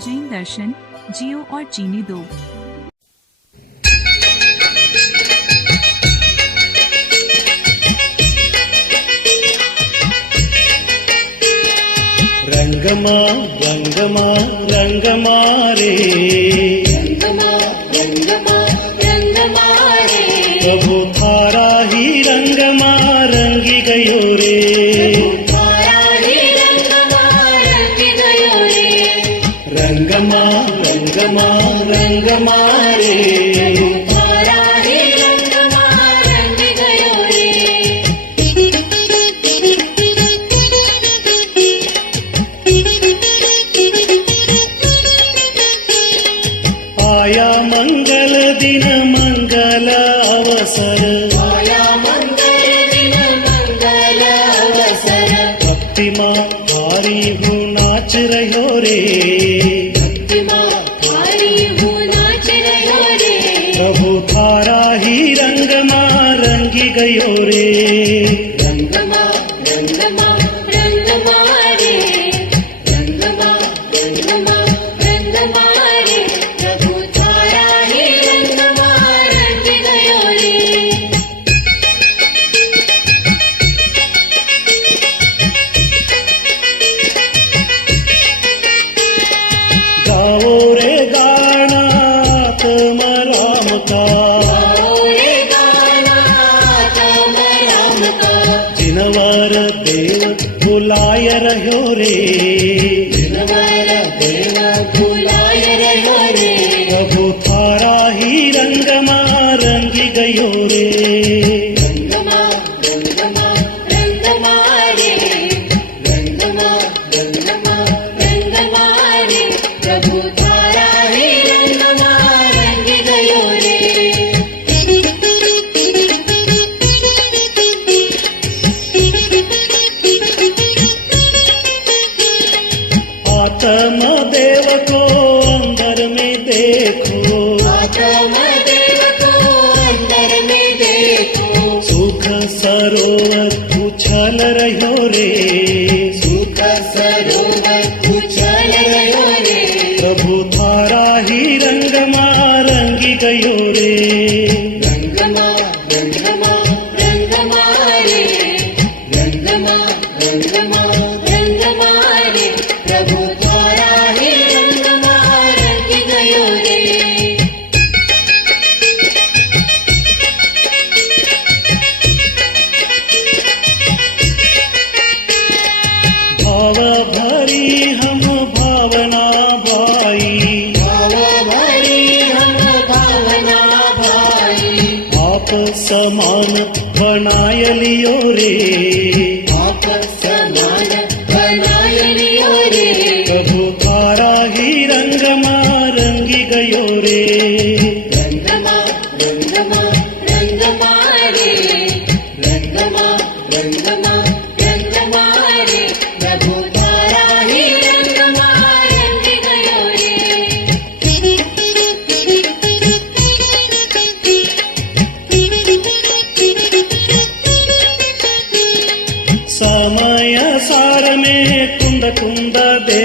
जैन दर्शन, जियो और चीनी दो। रंगमा रंगमा रंगमा रे, रंगमा रंगमा रंगमा रे, प्रभु थारा ही रंगमा रंगी गयो रे। थारा ही रंगमा रंगी गयो रे, रंगमा रंगमा रंगमा रे, थारा ही रंगमा रंगी गयो रे। आया मंगल दिन मंगल अवसर, आया मंगल दिन मंगल अवसर, भक्तिमा भारी हूँ नाच रहो रे। भक्तिमा भारी हूँ नाच रहो रे, प्रभु थारा ही रंगमा रंगी गयो रे। रंगमा रंगमा रंगमा रे, रंगमा रंगमा रंगमा रे, प्रभु थारा ही रंगमा रंगी गयो रे। गाओ रे गाना तुम राम का, गाओ रे गाना तुम राम का, जिनवर देव बुलाय रहो रे। जिनवर देव बुलाय रहो रे, प्रभु थारा ही रंगमा रंगी गयो रे। रंगमा रंगमा रंगमा रे, रंगमा रंगमा रंगमा रे, प्रभु थारा ही रंगमा रंगी गयो रे। आत्म देव को अंदर में देखो, आत्म देव को अंदर में देखो, सुख सरोवर उछल रहो रे। सुख सरोवर उछल रहो रे, प्रभु थारा ही रंगमा रंगी गयो रे। रंगमा रंगमा रंगमा रे, रंगमा रंगमा रंगमा रे, प्रभु थारा ही रंगमा रंगी गयो रे। भाव भरी हम भावना भाई, भाव भरी हम भावना भाई, आप समान बनाय लियो रे। आप समान बनाय लियो रे, प्रभु थारा ही रंगमा रंगी गयो रे। रंगमा